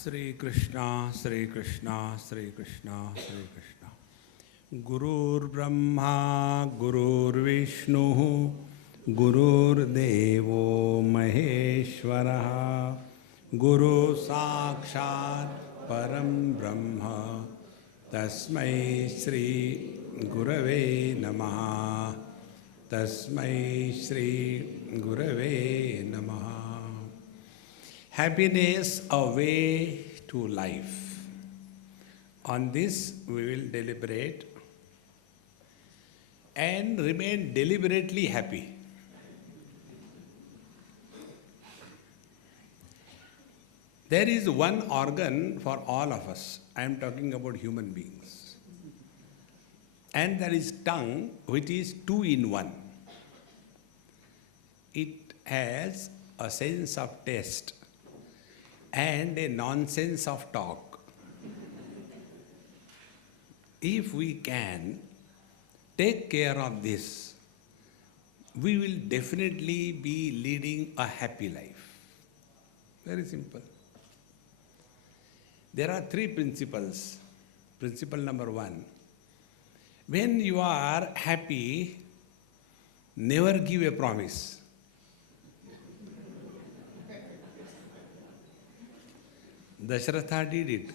Sri Krishna, Sri Krishna, Sri Krishna, Sri Krishna. Gurur Brahma, Gurur Vishnu, Gurur Devo Maheshwara, Guru Sakshat Param Brahma, Tasmai Sri Gurave Namaha, Tasmai Sri Gurave Namaha. Happiness, a way to life. On this we will deliberate and remain deliberately happy. There is one organ for all of us. I am talking about human beings. And there is tongue, which is two in one. It has a sense of taste and a nonsense of talk. If we can take care of this, we will definitely be leading a happy life. Very simple. There are three principles. Principle number one, when you are happy, never give a promise. Dashratha did it.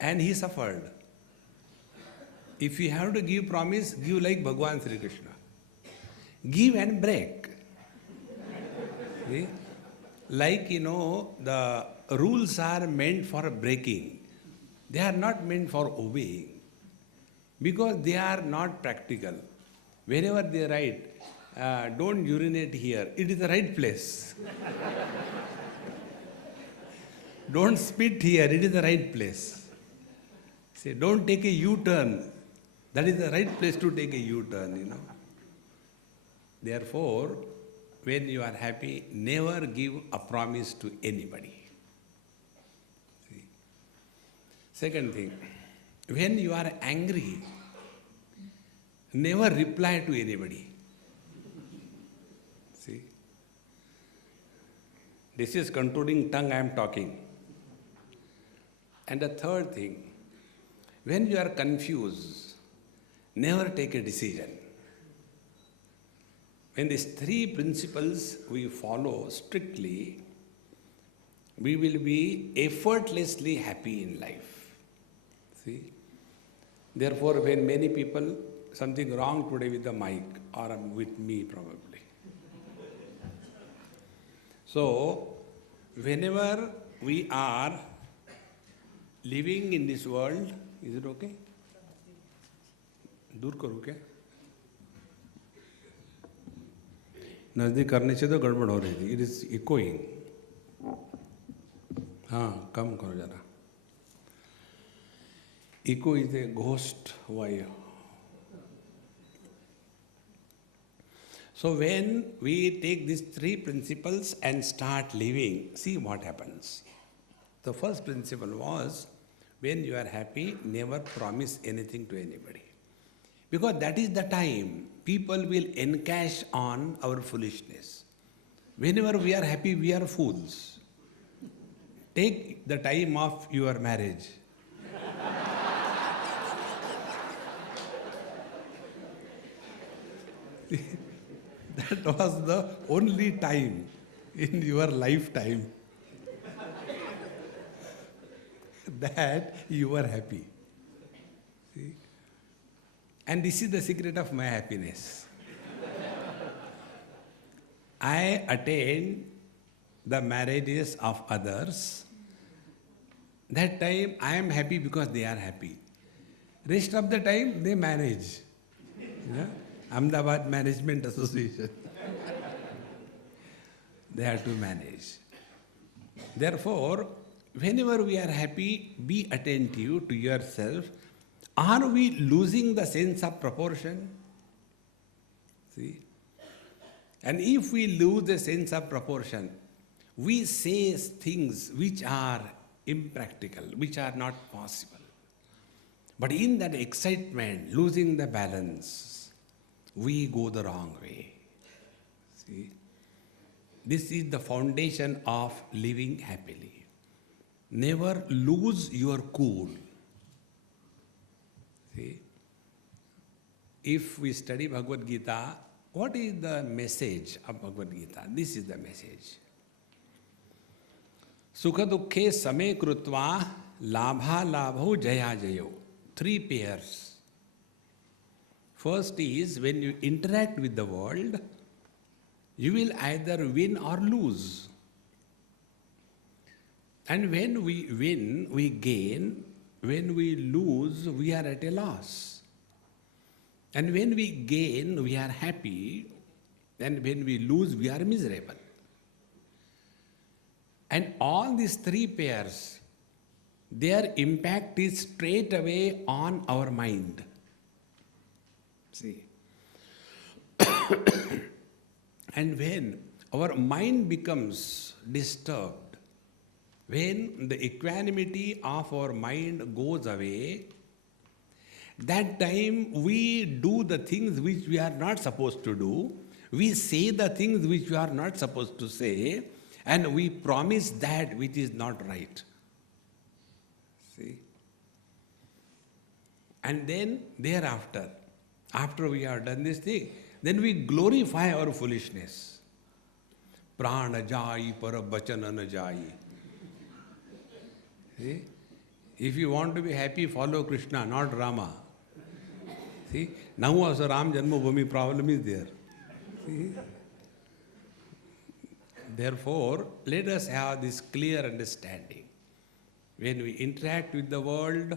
And he suffered. If you have to give promise, give like Bhagwan Sri Krishna. Give and break. See? Like, the rules are meant for breaking. They are not meant for obeying. Because they are not practical. Wherever they write, don't urinate here, it is the right place. Don't spit here, it is the right place. Say, don't take a U-turn. That is the right place to take a U-turn, Therefore, when you are happy, never give a promise to anybody. See? Second thing, when you are angry, never reply to anybody. See? This is controlling tongue I am talking. And the third thing, when you are confused, never take a decision. When these three principles we follow strictly, we will be effortlessly happy in life. See? Therefore, when many people, something wrong today with the mic, or with me probably. So, whenever we are living in this world, is it okay? दूर करूँ क्या? नज़दीक करने से तो गड़बड़ हो रही थी. It is echoing. हाँ, कम करो जरा. Echo is a ghost wire. So when we take these three principles and start living, see what happens. The first principle was, when you are happy, never promise anything to anybody. Because that is the time people will encash on our foolishness. Whenever we are happy, we are fools. Take the time of your marriage. That was the only time in your lifetime that you were happy. See? And this is the secret of my happiness. I attend the marriages of others. That time I am happy because they are happy. Rest of the time they manage. Ahmedabad Management Association. They have to manage. Therefore, whenever we are happy, be attentive to yourself. Are we losing the sense of proportion? See? And if we lose the sense of proportion, we say things which are impractical, which are not possible. But in that excitement, losing the balance, we go the wrong way. See? This is the foundation of living happily. Never lose your cool. See? If we study Bhagavad Gita, what is the message of Bhagavad Gita? This is the message. Sukha dukhe same krutva labha labho jaya jayo. 3 pairs. First is when you interact with the world, you will either win or lose. And when we win, we gain. When we lose, we are at a loss. And when we gain, we are happy. And when we lose, we are miserable. And all these 3 pairs, their impact is straight away on our mind. See? And when our mind becomes disturbed, when the equanimity of our mind goes away, that time we do the things which we are not supposed to do, we say the things which we are not supposed to say, and we promise that which is not right. See? And then thereafter, after we have done this thing, then we glorify our foolishness. Prana jai par bachana na jai. See? If you want to be happy, follow Krishna, not Rama. See? Now also Ram Janmabhoomi problem is there. See? Therefore, let us have this clear understanding. When we interact with the world,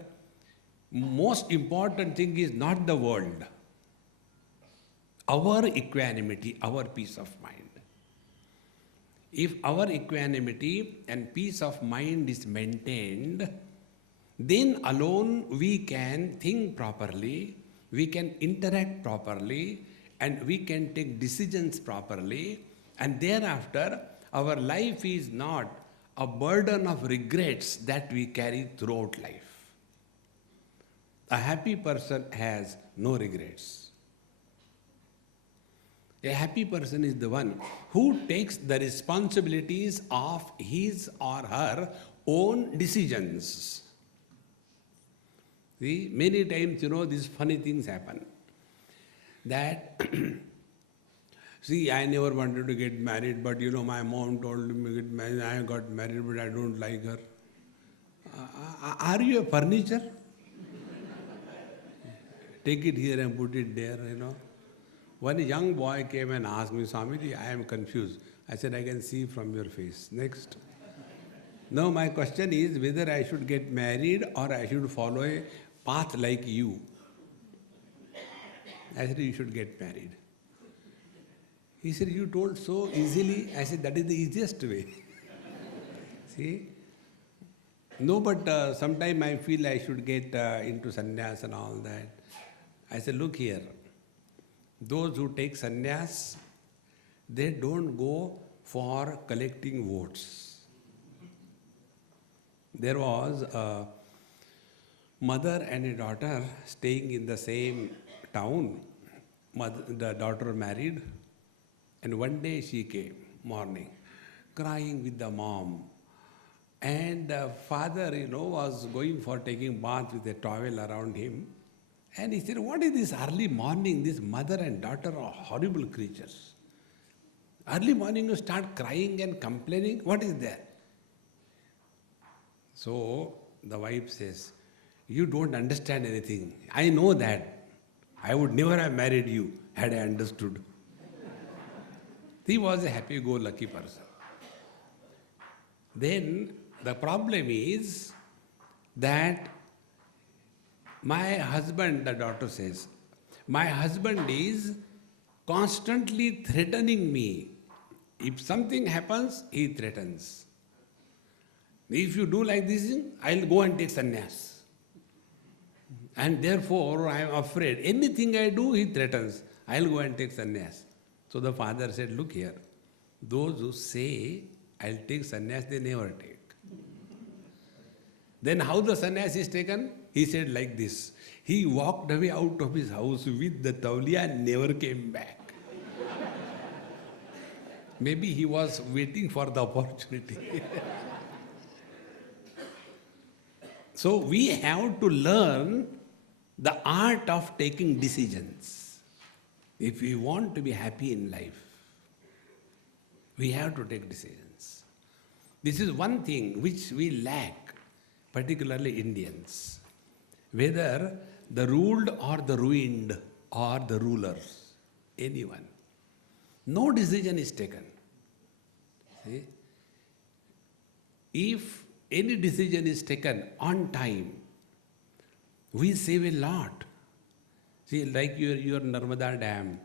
most important thing is not the world. Our equanimity, our peace of mind. If our equanimity and peace of mind is maintained, then alone we can think properly, we can interact properly, and we can take decisions properly, and thereafter our life is not a burden of regrets that we carry throughout life. A happy person has no regrets. A happy person is the one who takes the responsibilities of his or her own decisions. See, many times, these funny things happen. That, see, I never wanted to get married, but my mom told me to get married. I got married, but I don't like her. Are you a furniture? Take it here and put it there, One young boy came and asked me, Swamiji, I am confused. I said, I can see from your face. Next. Now my question is whether I should get married or I should follow a path like you. I said, you should get married. He said, you told so easily. I said, that is the easiest way. See? No, but sometime I feel I should get into sannyas and all that. I said, look here. Those who take sannyas, they don't go for collecting votes. There was a mother and a daughter staying in the same town. The daughter married, and one day she came, morning, crying with the mom. And the father, was going for taking bath with a towel around him. And he said, what is this early morning? This mother and daughter are horrible creatures. Early morning you start crying and complaining. What is that? So the wife says, you don't understand anything. I know that. I would never have married you had I understood. He was a happy-go-lucky person. Then the problem is that my husband, the daughter says, my husband is constantly threatening me. If something happens, he threatens. If you do like this, I'll go and take sannyas. And therefore, I am afraid. Anything I do, he threatens. I'll go and take sannyas. So the father said, look here. Those who say, I'll take sannyas, they never take. Then how the sannyas is taken? He said like this. He walked away out of his house with the tauliya and never came back. Maybe he was waiting for the opportunity. So we have to learn the art of taking decisions. If we want to be happy in life, we have to take decisions. This is one thing which we lack, particularly Indians. Whether the ruled or the ruined or the rulers, anyone. No decision is taken. See? If any decision is taken on time, we save a lot. See, like your Narmada Dam,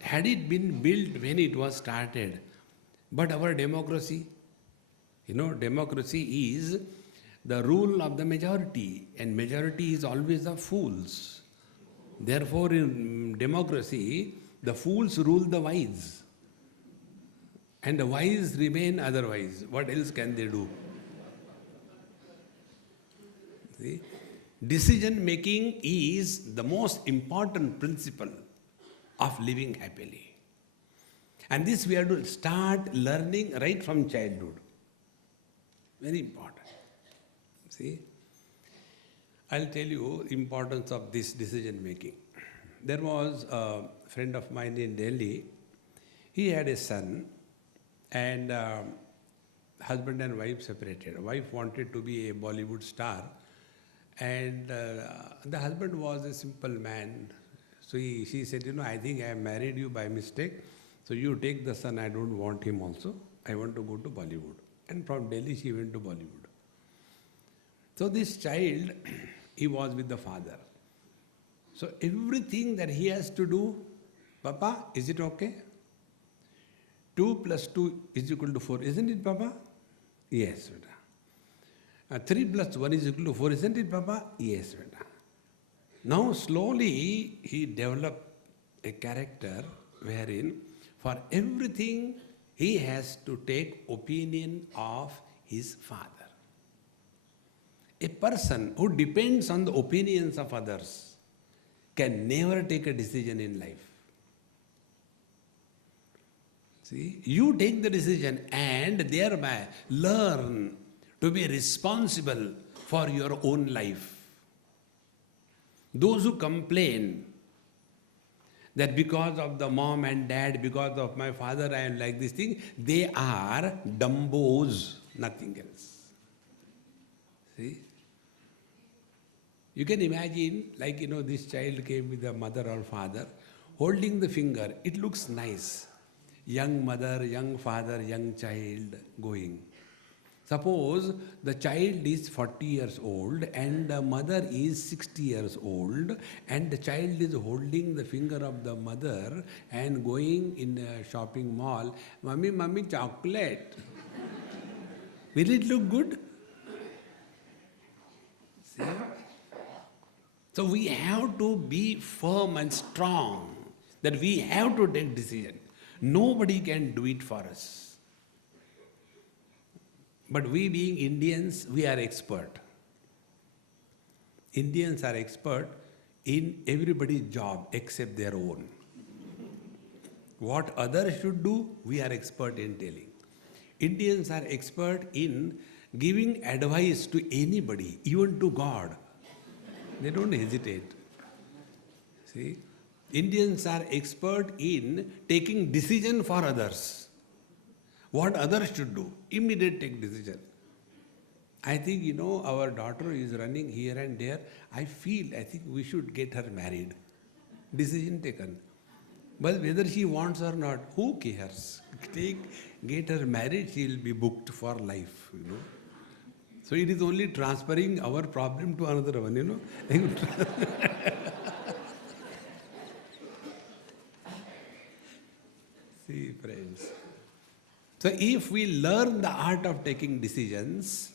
had it been built when it was started, but our democracy, democracy is the rule of the majority, and majority is always the fools. Therefore, in democracy, the fools rule the wise, and the wise remain otherwise. What else can they do? See? Decision making is the most important principle of living happily. And this we have to start learning right from childhood. Very important. See? I'll tell you importance of this decision making. There was a friend of mine in Delhi. He had a son, and husband and wife separated. Wife wanted to be a Bollywood star, and the husband was a simple man. So she said, I think I married you by mistake. So you take the son, I don't want him also. I want to go to Bollywood. And from Delhi she went to Bollywood. So this child, he was with the father. So everything that he has to do, Papa, is it okay? 2 plus 2 is equal to 4, isn't it, Papa? Yes, beta. 3 plus 1 is equal to 4, isn't it, Papa? Yes, beta. Now slowly he developed a character wherein for everything he has to take opinion of his father. A person who depends on the opinions of others can never take a decision in life. See, you take the decision and thereby learn to be responsible for your own life. Those who complain that because of the mom and dad, because of my father I am like this thing, they are dumbos, nothing else. See? You can imagine, like, this child came with the mother or father, holding the finger. It looks nice. Young mother, young father, young child going. Suppose the child is 40 years old and the mother is 60 years old, and the child is holding the finger of the mother and going in a shopping mall. Mummy, mummy, chocolate. Will it look good? See? So we have to be firm and strong that we have to take decision. Nobody can do it for us. But we being Indians, we are expert. Indians are expert in everybody's job except their own. What others should do, we are expert in telling. Indians are expert in giving advice to anybody, even to God. They don't hesitate. See? Indians are expert in taking decision for others. What others should do, immediate take decision. I think, our daughter is running here and there. I think we should get her married. Decision taken. But whether she wants or not, who cares? Get her married, she will be booked for life, So it is only transferring our problem to another one, See, friends. So if we learn the art of taking decisions,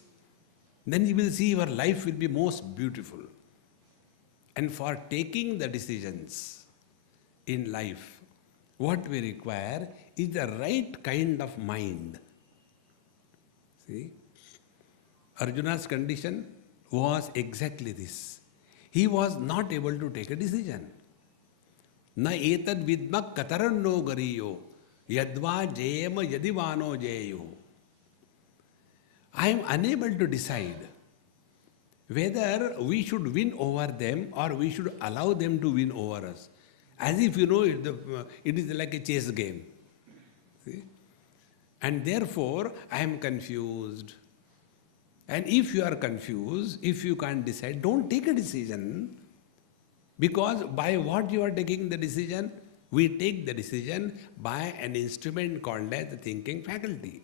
then you will see your life will be most beautiful. And for taking the decisions in life, what we require is the right kind of mind. See? Arjuna's condition was exactly this. He was not able to take a decision. Na etad vidmak kataranno gariyo Yadva jayema yadivano jayo. I am unable to decide whether we should win over them or we should allow them to win over us. As if, it is like a chess game. See? And therefore, I am confused. And if you are confused, if you can't decide, don't take a decision. Because by what you are taking the decision? We take the decision by an instrument called as the thinking faculty.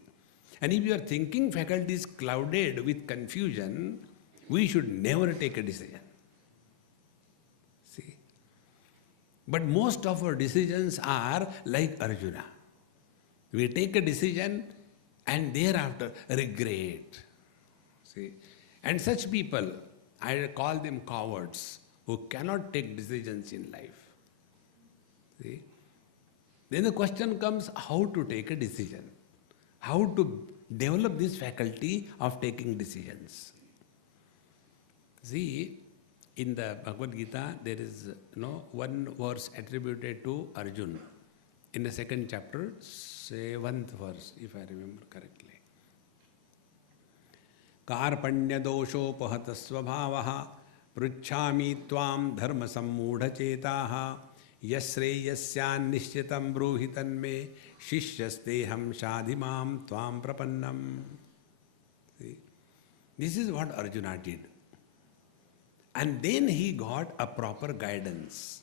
And if your thinking faculty is clouded with confusion, we should never take a decision. See? But most of our decisions are like Arjuna. We take a decision and thereafter regret. See? And such people, I call them cowards, who cannot take decisions in life. See? Then the question comes, how to take a decision? How to develop this faculty of taking decisions? See, in the Bhagavad Gita, there is one verse attributed to Arjuna. In the second chapter, 7th verse, if I remember correctly. Karpanya doshopahat svabhavaha pruchhami tvam dharma sammudha yasreyasyan nishchitam bruhitan me shishyasteham shadhimam tvam prapannam. See? This is what Arjuna did. And then he got a proper guidance.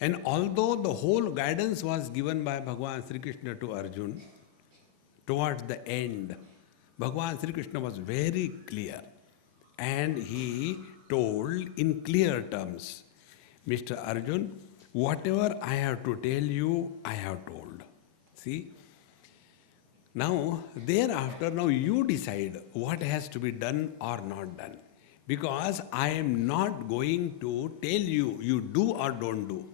And although the whole guidance was given by Bhagavan Sri Krishna to Arjuna, towards the end, Bhagavan Sri Krishna was very clear. And he told in clear terms, Mr. Arjuna, whatever I have to tell you, I have told. See? Now, thereafter, now you decide what has to be done or not done. Because I am not going to tell you, you do or don't do.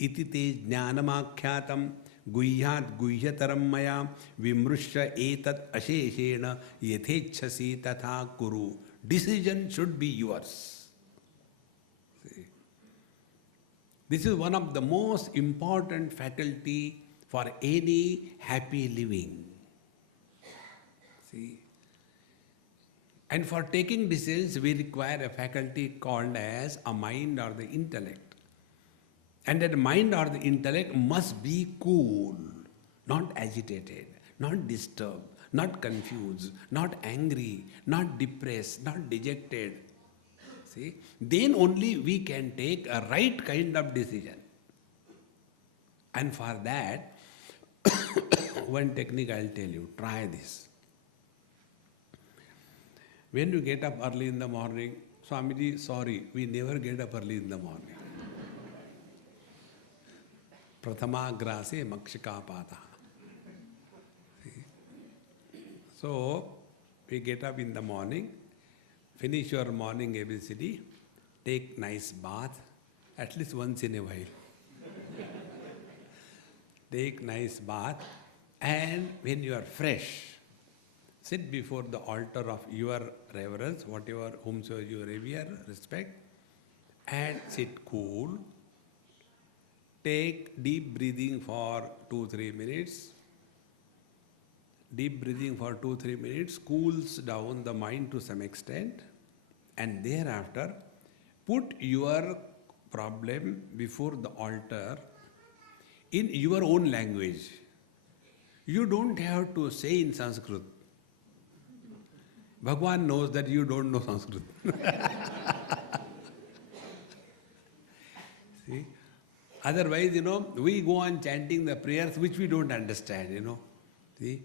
Iti te jnanamakyatam guhyat guhyataram maya vimrushya etat asheshena yathechasi tatha kuru. Decision should be yours. See? This is one of the most important faculty for any happy living. See? And for taking decisions, we require a faculty called as a mind or the intellect. And that mind or the intellect must be cool, not agitated, not disturbed, not confused, not angry, not depressed, not dejected. See? Then only we can take a right kind of decision. And for that, one technique I'll tell you, try this. When you get up early in the morning, Swamiji, sorry, we never get up early in the morning. Prathama grase makshika pata. So, we get up in the morning, finish your morning ABCD, take nice bath, at least once in a while. Take nice bath, and when you are fresh, sit before the altar of your reverence, whatever, whomsoever you revere, respect, and sit cool. Take deep breathing for 2-3 minutes. Deep breathing for 2-3 minutes cools down the mind to some extent, and thereafter put your problem before the altar in your own language. You don't have to say in Sanskrit. Bhagwan knows that you don't know Sanskrit. See? Otherwise, we go on chanting the prayers which we don't understand, See?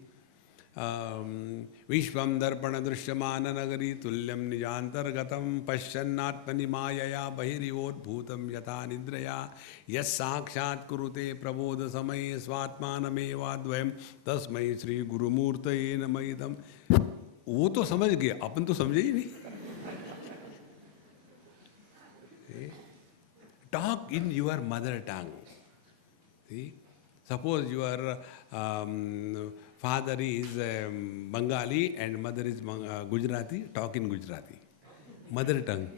Vishvam darpana drishyamana nagari tulyam nijantargatam pashyannatmani mayaya bahirivot bhutam yata nidraya yas sakshat kurute prabodha samaye svatmanameva dvayam tasmai Sri Guru Murtaye namaidam. वो तो समझ गए, अपन तो समझे ही नहीं. Talk in your mother tongue. See? Suppose your father is Bengali and mother is Gujarati, talk in Gujarati. Mother tongue.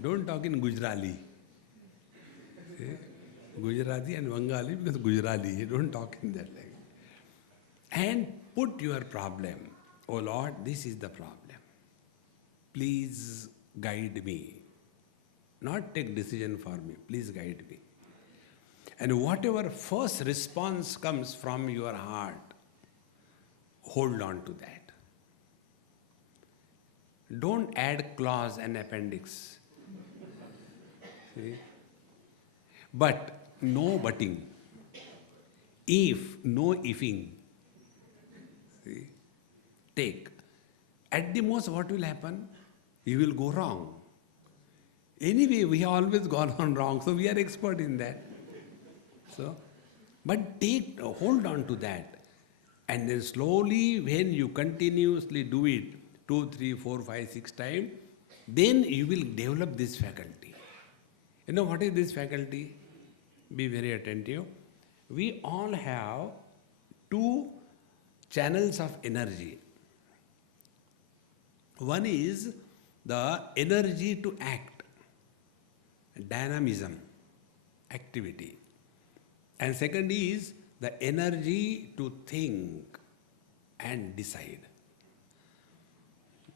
Don't talk in Gujarati. Gujarati and Bengali, because Gujarati, you don't talk in that language. And put your problem. Oh Lord, this is the problem. Please guide me. Not take decision for me. Please guide me. And whatever first response comes from your heart, hold on to that. Don't add clause and appendix. See? But no butting. If, no ifing. See? Take. At the most, what will happen? You will go wrong. Anyway, we have always gone on wrong, so we are expert in that. So, but hold on to that. And then slowly, when you continuously do it, 2, 3, 4, 5, 6 times, then you will develop this faculty. You know what is this faculty? Be very attentive. We all have 2 channels of energy. One is the energy to act, dynamism, activity. And second is the energy to think and decide.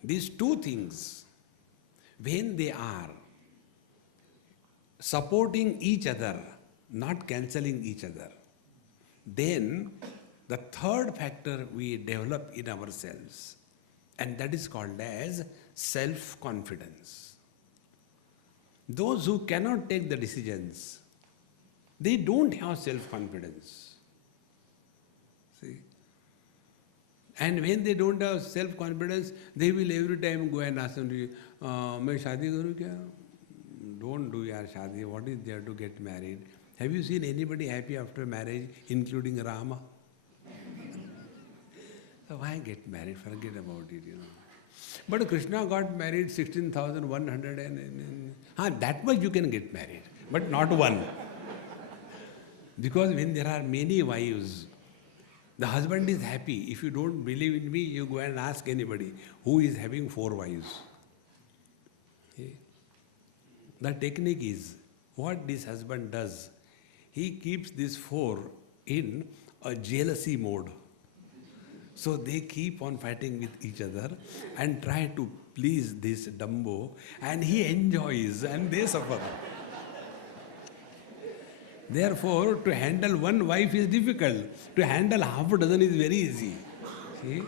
These 2 things, when they are supporting each other, not cancelling each other, then the third factor we develop in ourselves, and that is called as self-confidence. Those who cannot take the decisions, they don't have self-confidence. See? And when they don't have self-confidence, they will every time go and ask them, "Main shaadi karu kya?" Don't do yaar shaadi. What is there to get married? Have you seen anybody happy after marriage, including Rama? So why get married? Forget about it, But Krishna got married 16,100 and that much you can get married, but not one. Because when there are many wives, the husband is happy. If you don't believe in me, you go and ask anybody who is having 4 wives. Okay? The technique is, what this husband does, he keeps these 4 in a jealousy mode. So they keep on fighting with each other and try to please this Dumbo, and he enjoys and they suffer. Therefore, to handle one wife is difficult. To handle half a dozen is very easy. See?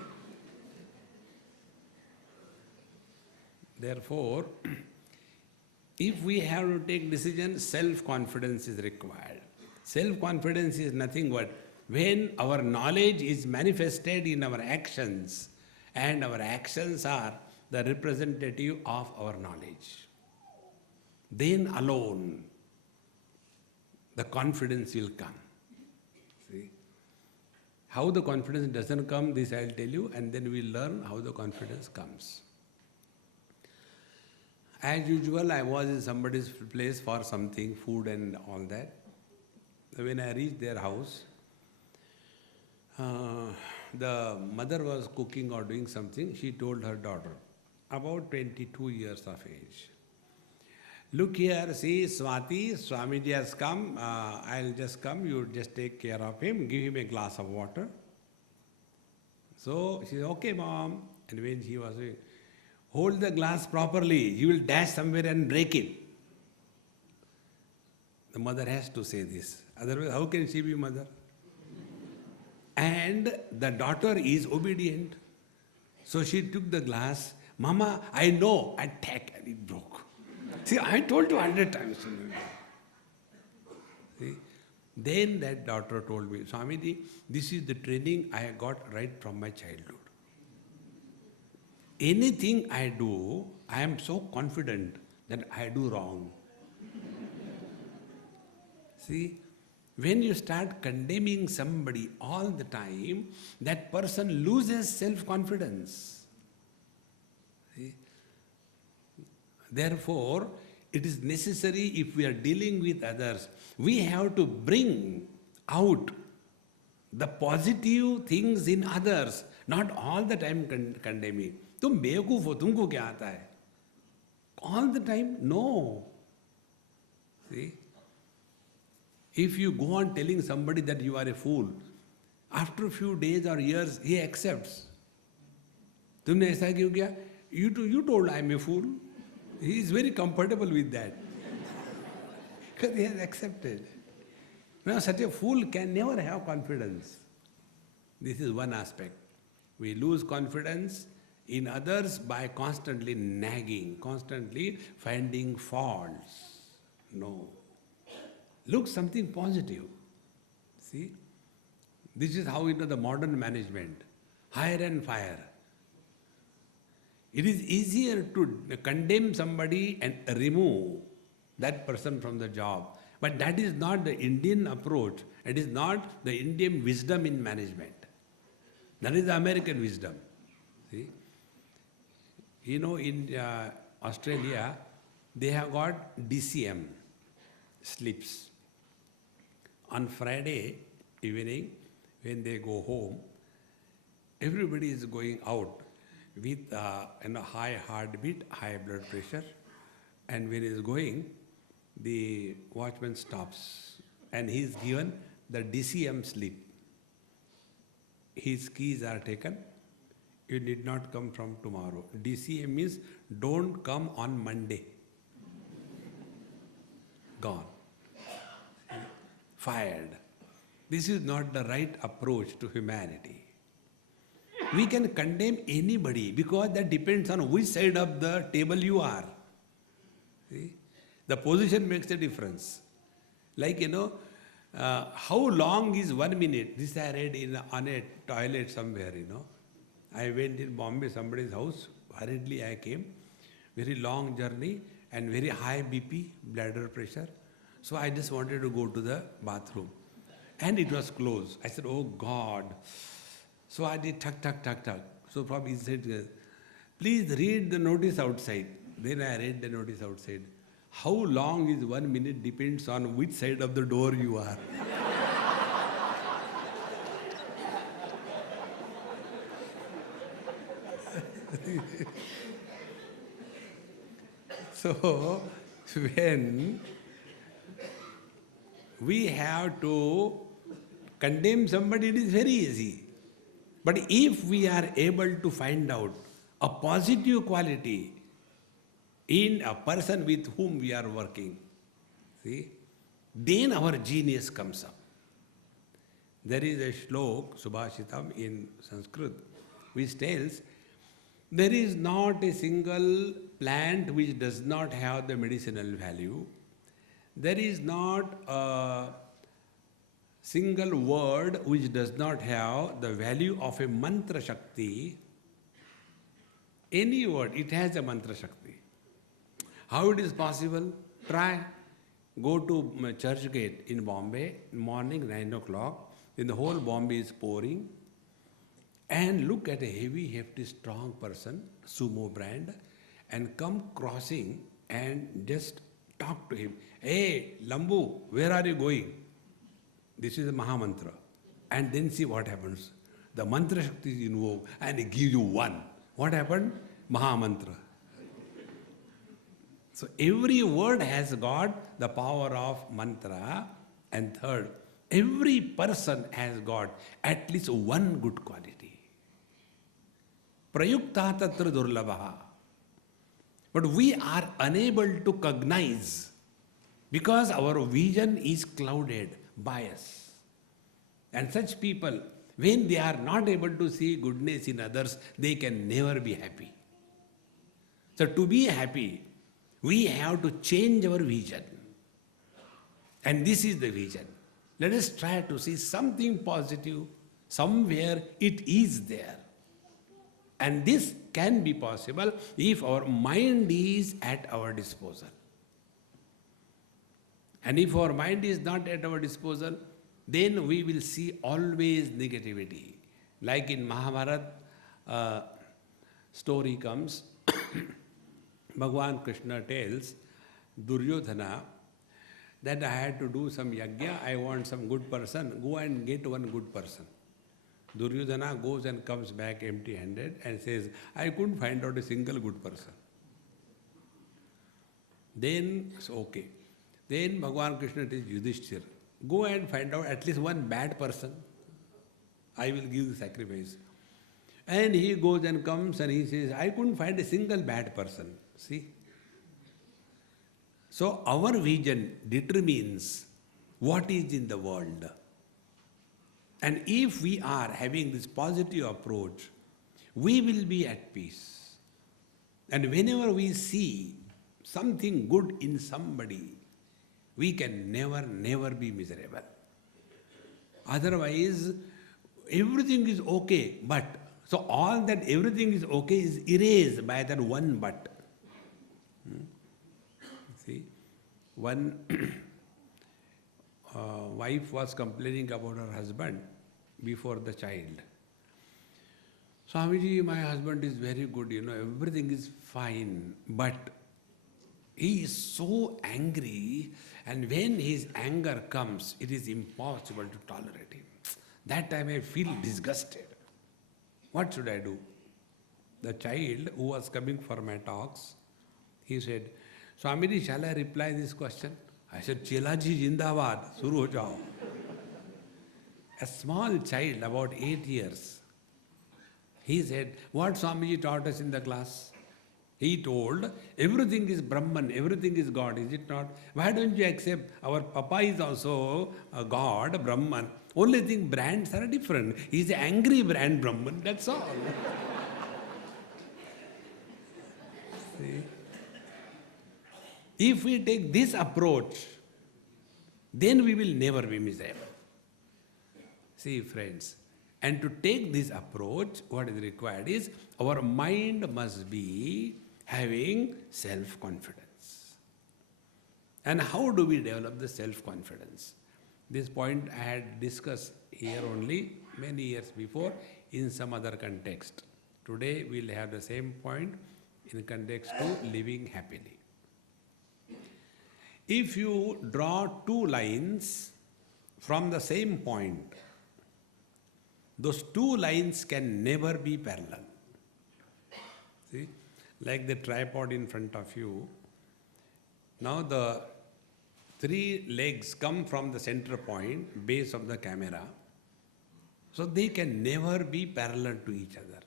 Therefore, if we have to take decisions, self-confidence is required. Self-confidence is nothing but when our knowledge is manifested in our actions, and our actions are the representative of our knowledge, then alone the confidence will come. See? How the confidence doesn't come, this I'll tell you, and then we'll learn how the confidence comes. As usual, I was in somebody's place for something, food and all that. When I reached their house, the mother was cooking or doing something. She told her daughter, about 22 years of age, "Look here, see Swati, Swamiji has come, I'll just come, you just take care of him, give him a glass of water." So she said, "Okay, mom." And when she was saying, "Hold the glass properly, you will dash somewhere and break it." The mother has to say this, otherwise how can she be mother? And the daughter is obedient. So she took the glass, "Mama, I know," and tack, and it broke. See, I told you 100 times. See? Then that daughter told me, "Swamiji, this is the training I got right from my childhood. Anything I do, I am so confident that I do wrong." See, when you start condemning somebody all the time, that person loses self-confidence. See? Therefore, it is necessary, if we are dealing with others, we have to bring out the positive things in others, not all the time condemning. तुम बेवकूफ हो, तुमको क्या आता है? All the time? No. See? If you go on telling somebody that you are a fool, after a few days or years, he accepts. तुमने ऐसा क्यों किया? You told I am a fool. He is very comfortable with that. Because he has accepted. Now such a fool can never have confidence. This is one aspect. We lose confidence in others by constantly nagging, constantly finding faults. No. Look something positive. See? This is how the modern management. Hire and fire. It is easier to condemn somebody and remove that person from the job. But that is not the Indian approach. It is not the Indian wisdom in management. That is the American wisdom. See? In Australia, they have got DCM, slips. On Friday evening, when they go home, everybody is going out with high heartbeat, high blood pressure, and when he is going, the watchman stops and he is given the DCM slip. His keys are taken. You need not come from tomorrow. DCM means don't come on Monday. Gone. Fired. This is not the right approach to humanity. We can condemn anybody because that depends on which side of the table you are. See? The position makes a difference. Like, how long is 1 minute? This I read on a toilet somewhere, I went in Bombay, somebody's house. Hurriedly I came. Very long journey and very high BP, bladder pressure. So I just wanted to go to the bathroom. And it was closed. I said, oh God. So I did tuck. So from inside, please read the notice outside. Then I read the notice outside. How long is 1 minute depends on which side of the door you are. So, when we have to condemn somebody, it is very easy. But if we are able to find out a positive quality in a person with whom we are working, see, then our genius comes up. There is a shlok, Subhashitam in Sanskrit, which tells, there is not a single plant which does not have the medicinal value. There is not a single word which does not have the value of a mantra shakti. Any word, it has a mantra shakti. How it is possible? Try. Go to Church Gate in Bombay, morning 9 o'clock, when the whole Bombay is pouring, and look at a heavy, hefty, strong person, sumo brand, and come crossing and just talk to him. Hey, Lambu, where are you going? This is a Mahamantra. And then see what happens. The mantra shakti is invoked and it gives you one. What happened? Mahamantra. So every word has got the power of mantra. And third, every person has got at least one good quality. Prayukta tatra durlabha. But we are unable to cognize because our vision is clouded by us. And such people, when they are not able to see goodness in others, they can never be happy. So to be happy, we have to change our vision. And this is the vision. Let us try to see something positive. Somewhere it is there. And this can be possible if our mind is at our disposal. And if our mind is not at our disposal, then we will see always negativity. Like in Mahabharata, story comes, Bhagavan Krishna tells Duryodhana that I had to do some yajna, I want some good person, go and get one good person. Duryodhana goes and comes back empty-handed and says, I couldn't find out a single good person. Then, okay. Then Bhagavan Krishna tells Yudhishthir, Go and find out at least one bad person. I will give the sacrifice. And he goes and comes and he says, I couldn't find a single bad person. See? So our vision determines what is in the world. And if we are having this positive approach, we will be at peace. And whenever we see something good in somebody, we can never be miserable. Otherwise, everything is okay, but. So all that everything is okay is erased by that one but. See, one wife was complaining about her husband before the child. Swamiji, my husband is very good, everything is fine, but he is so angry, and when his anger comes, it is impossible to tolerate him. That time I feel disgusted. What should I do? The child who was coming for my talks, he said, Swamiji, shall I reply this question? I said, Chelaji Jindabad, Suru ho jao. A small child, about 8 years, he said, what Swamiji taught us in the class? He told, everything is Brahman, everything is God, is it not? Why don't you accept our Papa is also a God, Brahman? Only thing, brands are different. He is an angry brand Brahman, that's all. See? If we take this approach, then we will never be miserable. See, friends, and to take this approach, what is required is our mind must be having self-confidence. And how do we develop the self-confidence? This point I had discussed here only many years before in some other context. Today we will have the same point in context to living happily. If you draw two lines from the same point, those two lines can never be parallel. See, like the tripod in front of you. Now the three legs come from the center point, base of the camera. So they can never be parallel to each other.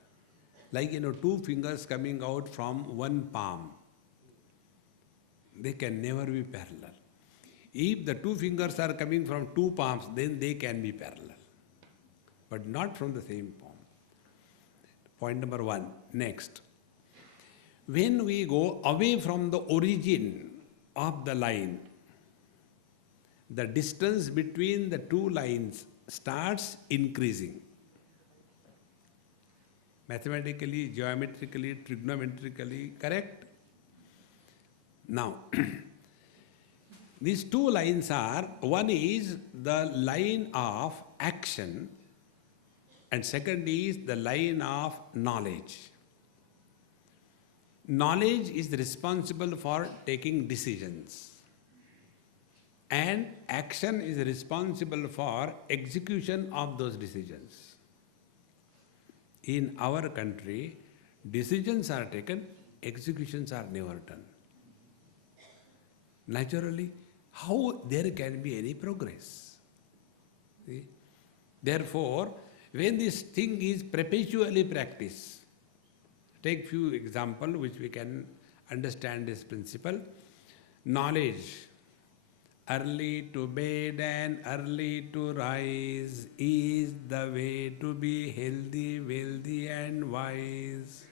Like, two fingers coming out from one palm. They can never be parallel. If the two fingers are coming from two palms, then they can be parallel. But not from the same palm. Point number one. Next. When we go away from the origin of the line, the distance between the two lines starts increasing. Mathematically, geometrically, trigonometrically, correct? Now, these two lines are, one is the line of action and second is the line of knowledge. Knowledge is responsible for taking decisions. And action is responsible for execution of those decisions. In our country, decisions are taken, executions are never done. Naturally, how there can be any progress? See? Therefore, when this thing is perpetually practiced, take few examples which we can understand this principle. Knowledge. Early to bed and early to rise is the way to be healthy, wealthy and wise.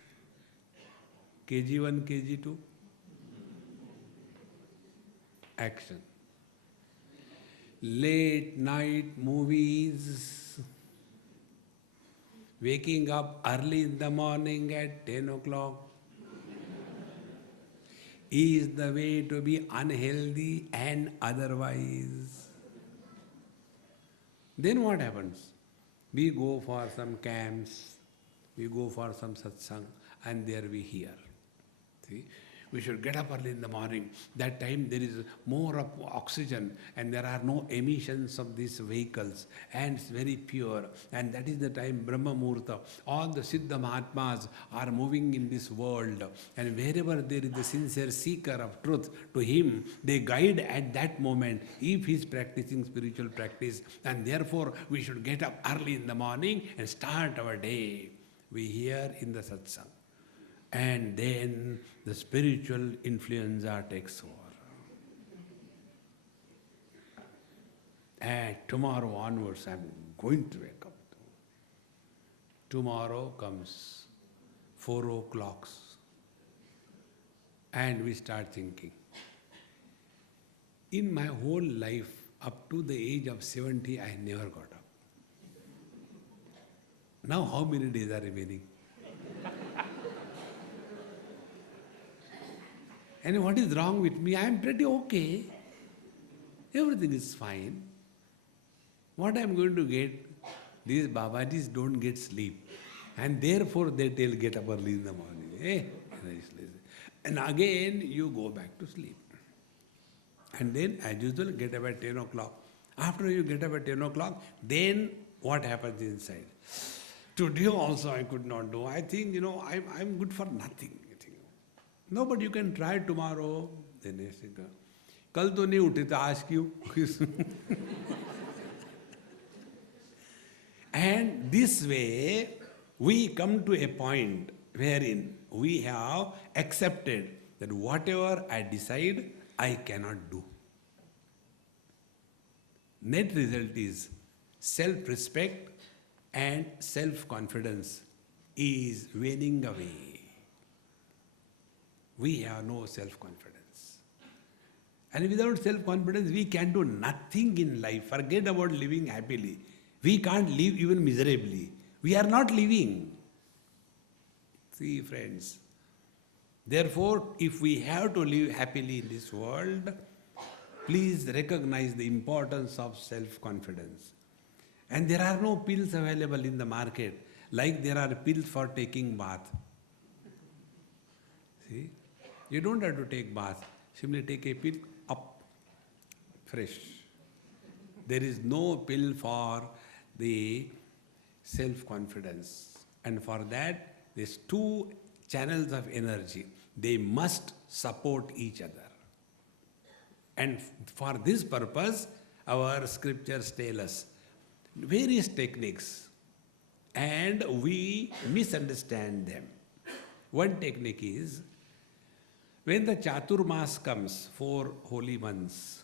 KG1, KG2. Action. Late night movies. Waking up early in the morning at 10 o'clock is the way to be unhealthy and otherwise. Then what happens? We go for some camps, we go for some satsang, and there we hear. See? We should get up early in the morning. That time there is more of oxygen and there are no emissions of these vehicles and it's very pure. And that is the time Brahma Muhurta. All the Siddha Mahatmas are moving in this world. And wherever there is a sincere seeker of truth, to him they guide at that moment if he is practicing spiritual practice. And therefore we should get up early in the morning and start our day. We hear in the satsang. And then the spiritual influenza takes over. And tomorrow onwards I am going to wake up. Tomorrow comes 4 o'clock and we start thinking. In my whole life, up to the age of 70, I never got up. Now how many days are remaining? And what is wrong with me? I am pretty okay. Everything is fine. What I am going to get? These Babajis don't get sleep. And therefore they tell get up early in the morning. And again you go back to sleep. And then as usual get up at 10 o'clock. After you get up at 10 o'clock, then what happens inside? Today also I could not do. I think, I'm good for nothing. No, but you can try tomorrow. Then I think, kal to nahi uthi, to ask you. And this way, we come to a point wherein we have accepted that whatever I decide, I cannot do. Net result is self-respect and self-confidence is waning away. We have no self-confidence. And without self-confidence, we can do nothing in life. Forget about living happily. We can't live even miserably. We are not living. See, friends. Therefore, if we have to live happily in this world, please recognize the importance of self-confidence. And there are no pills available in the market, like there are pills for taking bath. See? You don't have to take bath. Simply take a pill, up, fresh. There is no pill for the self-confidence. And for that, there's two channels of energy. They must support each other. And for this purpose, our scriptures tell us various techniques. And we misunderstand them. One technique is, when the Chaturmas comes, 4 holy months,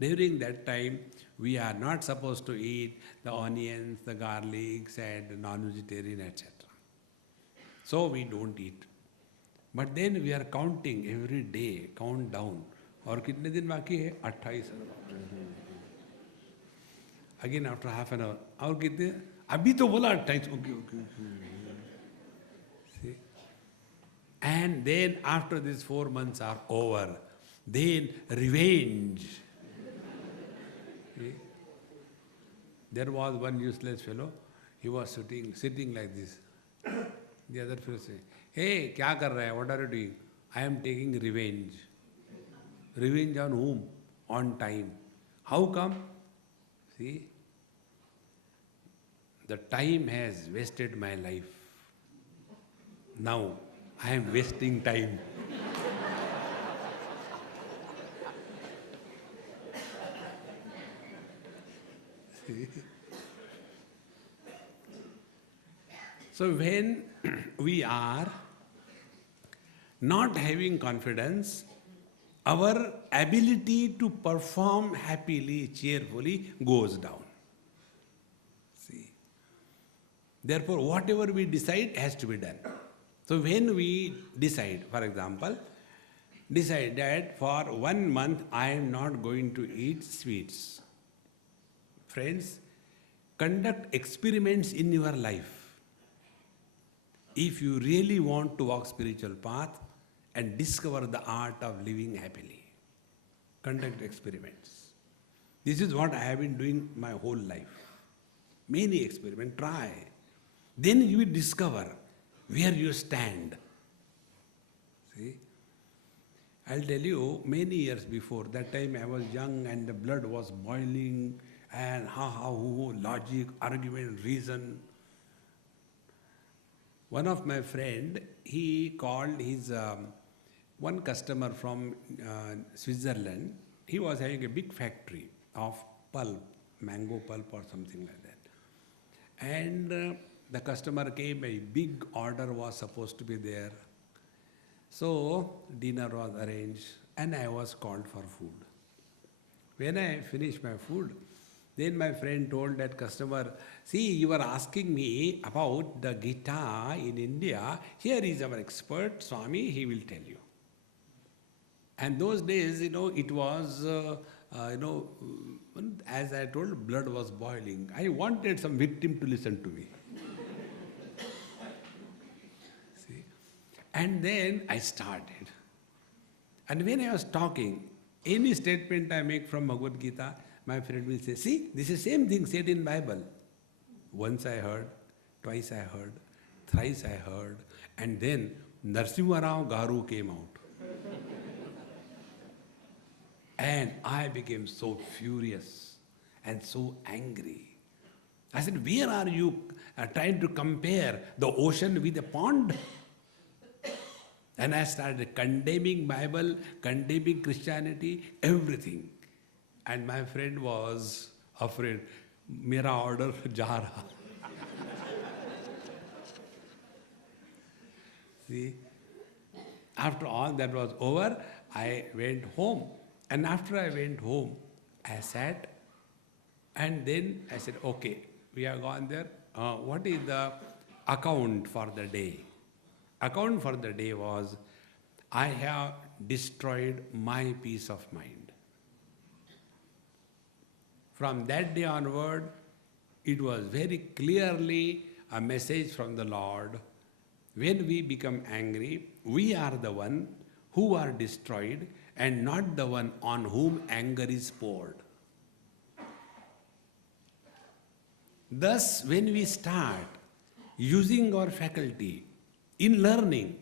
during that time, we are not supposed to eat the onions, the garlics and non-vegetarian, etc. So we don't eat. But then we are counting every day, count down. और कितने दिन बाकी है? 28. Again after half an hour. और कितने? अभी तो बोला 28. Okay. See? And then after these 4 months are over, then revenge. See? There was one useless fellow. He was sitting like this. The other fellow said, "Hey, क्या कर रहा है? What are you doing?" "I am taking revenge." Revenge on whom? On time. How come? See, the time has wasted my life. Now I am wasting time. See? So when we are not having confidence, our ability to perform happily, cheerfully goes down. See? Therefore, whatever we decide has to be done. So when we decide, for example, decide that for 1 month I am not going to eat sweets. Friends, conduct experiments in your life. If you really want to walk spiritual path, and discover the art of living happily. Conduct experiments. This is what I have been doing my whole life. Many experiments, try. Then you will discover where you stand. See? I'll tell you, many years before, that time I was young and the blood was boiling and logic, argument, reason. One of my friend, he called his one customer from Switzerland. He was having a big factory of pulp, mango pulp or something like that. And the customer came, a big order was supposed to be there. So dinner was arranged and I was called for food. When I finished my food, then my friend told that customer, see, you were asking me about the Gita in India. Here is our expert, Swami, he will tell you. And those days, it was, as I told, blood was boiling. I wanted some victim to listen to me. See? And then I started. And when I was talking, any statement I make from Bhagavad Gita, my friend will say, see, this is the same thing said in Bible. Once I heard, twice I heard, thrice I heard, and then Narasimha Rao Garu came out. And I became so furious and so angry. I said, where are you trying to compare the ocean with a pond? And I started condemning Bible, condemning Christianity, everything. And my friend was afraid, mera order ja raha. See, after all that was over, I went home. And after I went home, I sat and then I said, okay, we have gone there. What is the account for the day? Account for the day was, I have destroyed my peace of mind. From that day onward, it was very clearly a message from the Lord. When we become angry, we are the one who are destroyed and not the one on whom anger is poured. Thus, when we start using our faculty in learning,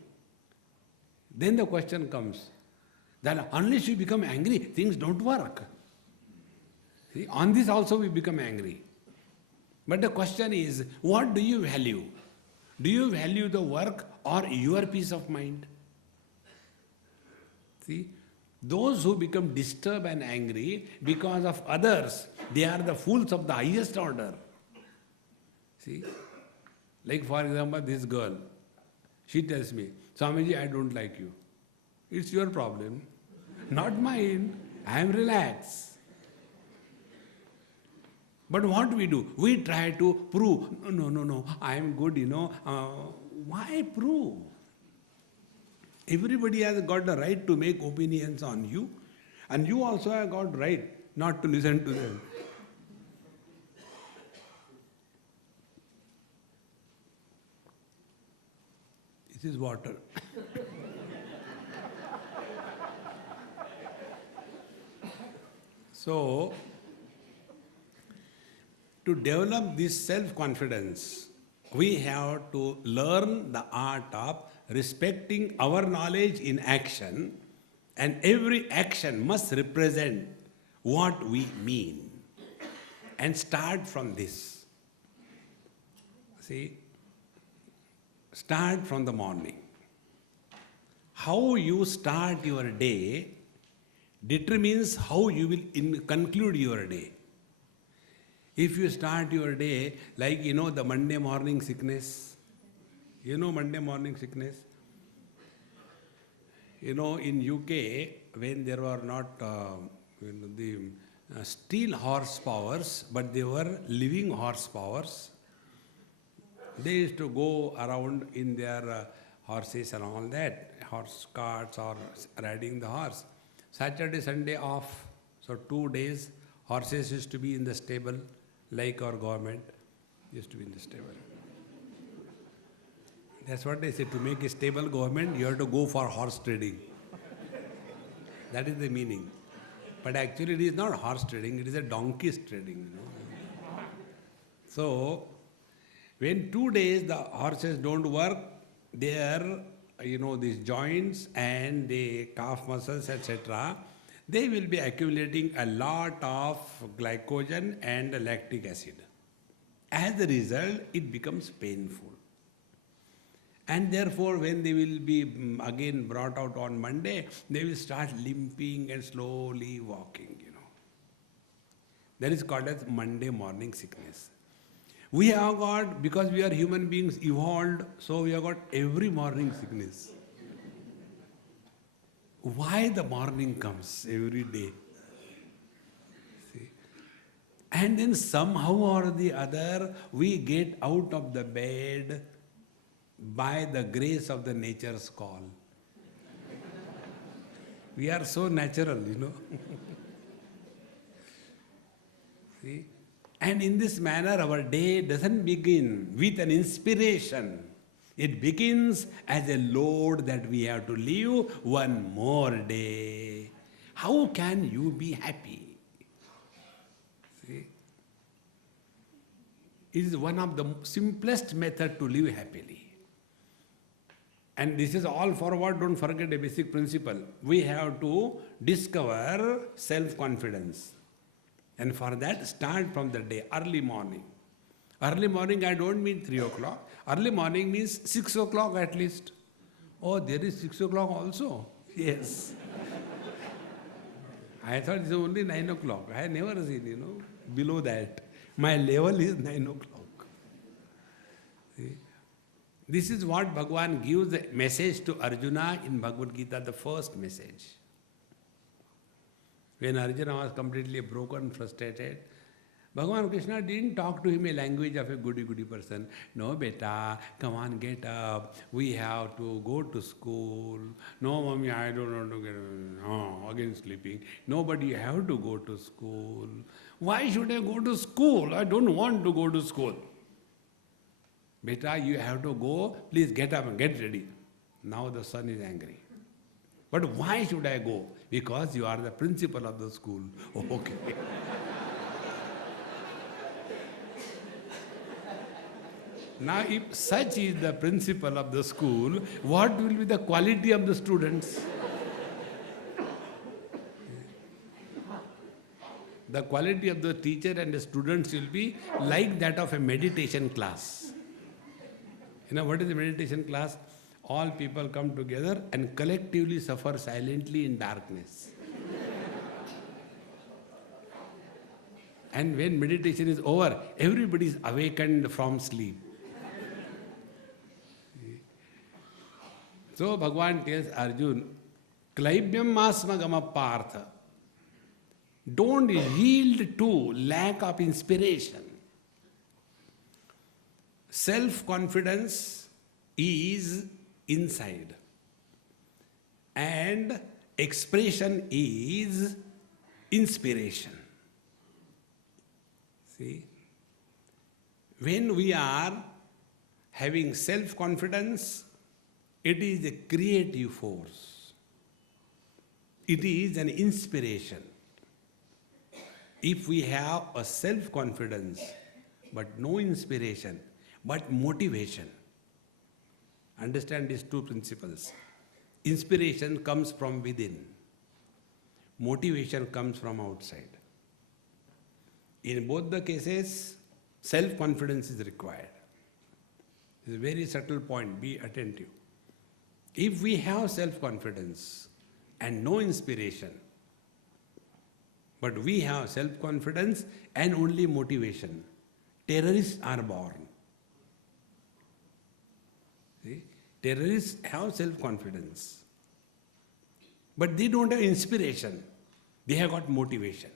then the question comes that unless you become angry, things don't work. See, on this also we become angry. But the question is, what do you value? Do you value the work or your peace of mind? See, those who become disturbed and angry because of others, they are the fools of the highest order. See, like for example, this girl, she tells me, Swamiji, I don't like you. It's your problem, not mine. I am relaxed. But what we do? We try to prove, no, I am good, Why prove? Everybody has got the right to make opinions on you, and you also have got right not to listen to them. This is water. So, to develop this self-confidence, we have to learn the art of respecting our knowledge in action, and every action must represent what we mean. And start from this. See, start from the morning. How you start your day determines how you will conclude your day. If you start your day like, the Monday morning sickness, Monday morning sickness. In UK, when there were not the steel horse powers, but they were living horse powers, they used to go around in their horses and all that, horse carts or riding the horse. Saturday, Sunday off, so 2 days, horses used to be in the stable, like our government used to be in the stable. That's what they say, to make a stable government, you have to go for horse trading. That is the meaning. But actually it is not horse trading, it is a donkey's trading. So, when 2 days the horses don't work, their these joints and the calf muscles, etc., they will be accumulating a lot of glycogen and lactic acid. As a result, it becomes painful. And therefore, when they will be again brought out on Monday, they will start limping and slowly walking, That is called as Monday morning sickness. We have got, because we are human beings evolved, so we have got every morning sickness. Why the morning comes every day? See? And then somehow or the other, we get out of the bed by the grace of the nature's call. We are so natural, See? And in this manner, our day doesn't begin with an inspiration. It begins as a load that we have to live one more day. How can you be happy? See? It is one of the simplest methods to live happily. And this is all forward, don't forget a basic principle. We have to discover self-confidence. And for that, start from the day, early morning. Early morning, I don't mean 3 o'clock. Early morning means 6 o'clock at least. Oh, there is 6 o'clock also? Yes. I thought it's only 9 o'clock. I have never seen, below that. My level is 9 o'clock. See? This is what Bhagavan gives the message to Arjuna in Bhagavad Gita, the first message. When Arjuna was completely broken, frustrated, Bhagavan Krishna didn't talk to him a language of a goody-goody person. No, beta, come on, get up. We have to go to school. No, mommy, I don't want to get up. No, again sleeping. Nobody have to go to school. Why should I go to school? I don't want to go to school. Beta, you have to go. Please get up and get ready. Now the son is angry. But why should I go? Because you are the principal of the school. Oh, okay. Now, if such is the principal of the school, what will be the quality of the students? The quality of the teacher and the students will be like that of a meditation class. What is a meditation class? All people come together and collectively suffer silently in darkness. And when meditation is over, everybody is awakened from sleep. So Bhagavan tells Arjuna, Klaibhyam masmagama partha. Don't yield to lack of inspiration. Self-confidence is inside. And expression is inspiration. See? When we are having self-confidence, it is a creative force. It is an inspiration. If we have a self-confidence, but no inspiration, but motivation, understand these two principles. Inspiration comes from within. Motivation comes from outside. In both the cases, self-confidence is required. It's a very subtle point, be attentive. If we have self-confidence and no inspiration, but we have self-confidence and only motivation, terrorists are born. See? Terrorists have self-confidence, but they don't have inspiration. They have got motivation.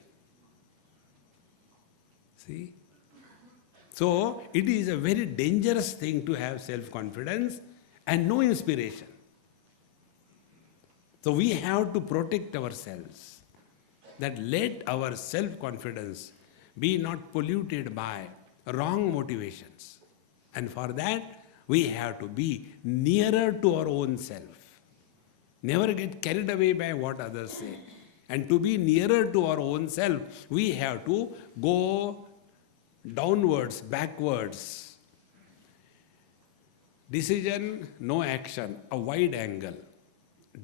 See? So, it is a very dangerous thing to have self-confidence and no inspiration. So, we have to protect ourselves, that let our self-confidence be not polluted by wrong motivations. And for that, we have to be nearer to our own self. Never get carried away by what others say. And to be nearer to our own self, we have to go downwards, backwards. Decision, no action, a wide angle.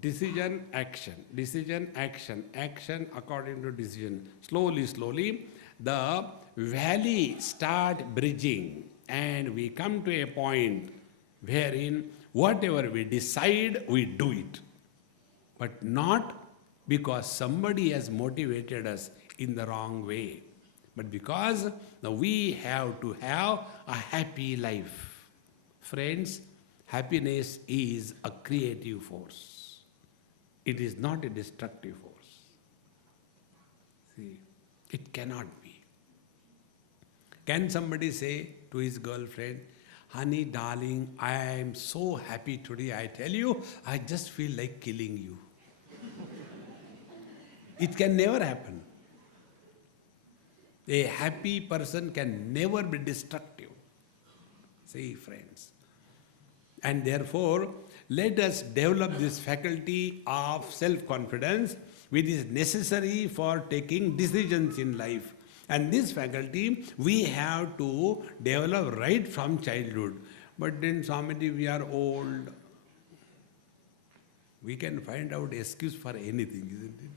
Decision, action, decision, action, action according to decision. Slowly, slowly, the valley start bridging and we come to a point wherein whatever we decide, we do it. But not because somebody has motivated us in the wrong way, but because we have to have a happy life. Friends, happiness is a creative force. It is not a destructive force. See, it cannot be. Can somebody say to his girlfriend, honey, darling, I am so happy today, I tell you, I just feel like killing you. It can never happen. A happy person can never be destructive. See, friends. And therefore, let us develop this faculty of self-confidence, which is necessary for taking decisions in life. And this faculty we have to develop right from childhood. But then, Swamiji, we are old. We can find out excuse for anything, isn't it?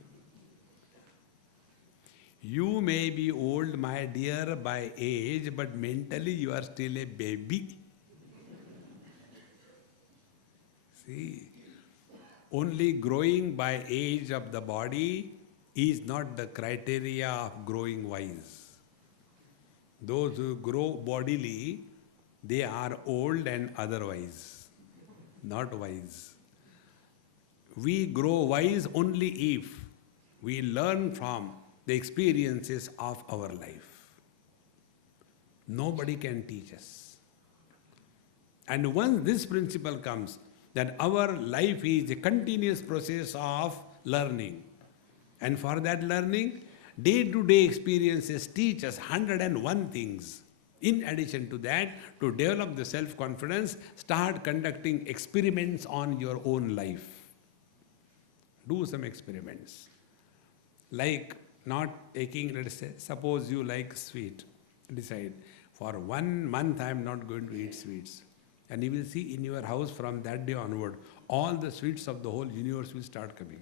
You may be old, my dear, by age, but mentally you are still a baby. See, only growing by age of the body is not the criteria of growing wise. Those who grow bodily, they are old and otherwise, not wise. We grow wise only if we learn from the experiences of our life. Nobody can teach us. And once this principle comes, that our life is a continuous process of learning. And for that learning, day-to-day experiences teach us 101 things. In addition to that, to develop the self-confidence, start conducting experiments on your own life. Do some experiments. Like not taking, let us say, suppose you like sweet. Decide, for 1 month I am not going to eat sweets. And you will see in your house from that day onward, all the sweets of the whole universe will start coming.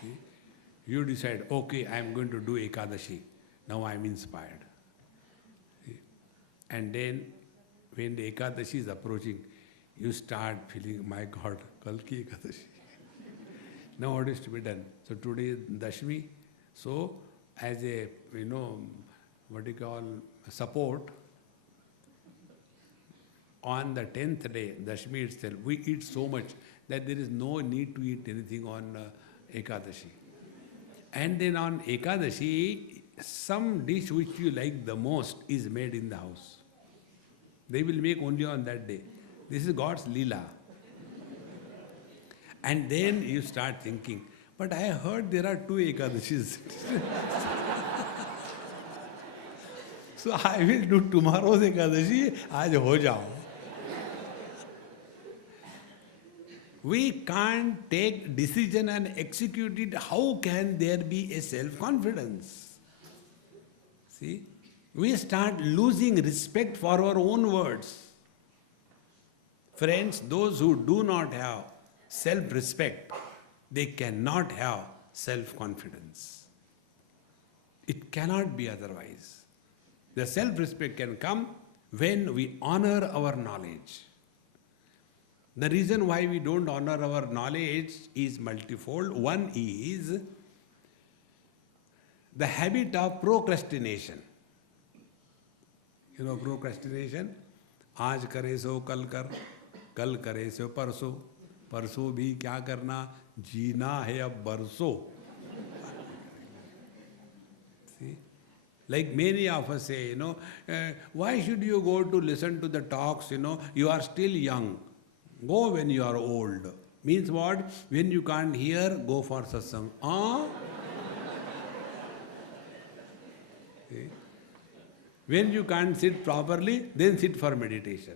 See? You decide, okay, I am going to do Ekadashi. Now I am inspired. See? And then, when the Ekadashi is approaching, you start feeling, my God, Kalki Ekadashi. Now what is to be done? So today is Dashmi. So as a, what do you call, support, on the 10th day, Dashmi itself, we eat so much that there is no need to eat anything on Ekadashi. And then on Ekadashi, some dish which you like the most is made in the house. They will make only on that day. This is God's Leela. And then you start thinking, but I heard there are 2 Ekadashis. So I will do tomorrow's Ekadashi, aaj ho jao. We can't take decision and execute it. How can there be a self-confidence? See, we start losing respect for our own words. Friends, those who do not have self-respect, they cannot have self-confidence. It cannot be otherwise. The self-respect can come when we honor our knowledge. The reason why we don't honor our knowledge is multifold. One is the habit of procrastination. You know procrastination? आज करे सो कल कर, कल करे सो परसों, परसों भी क्या करना, जीना है अब बरसों. See? Like many of us say, why should you go to listen to the talks, you are still young. Go when you are old. Means what? When you can't hear, go for satsang. See? When you can't sit properly, then sit for meditation.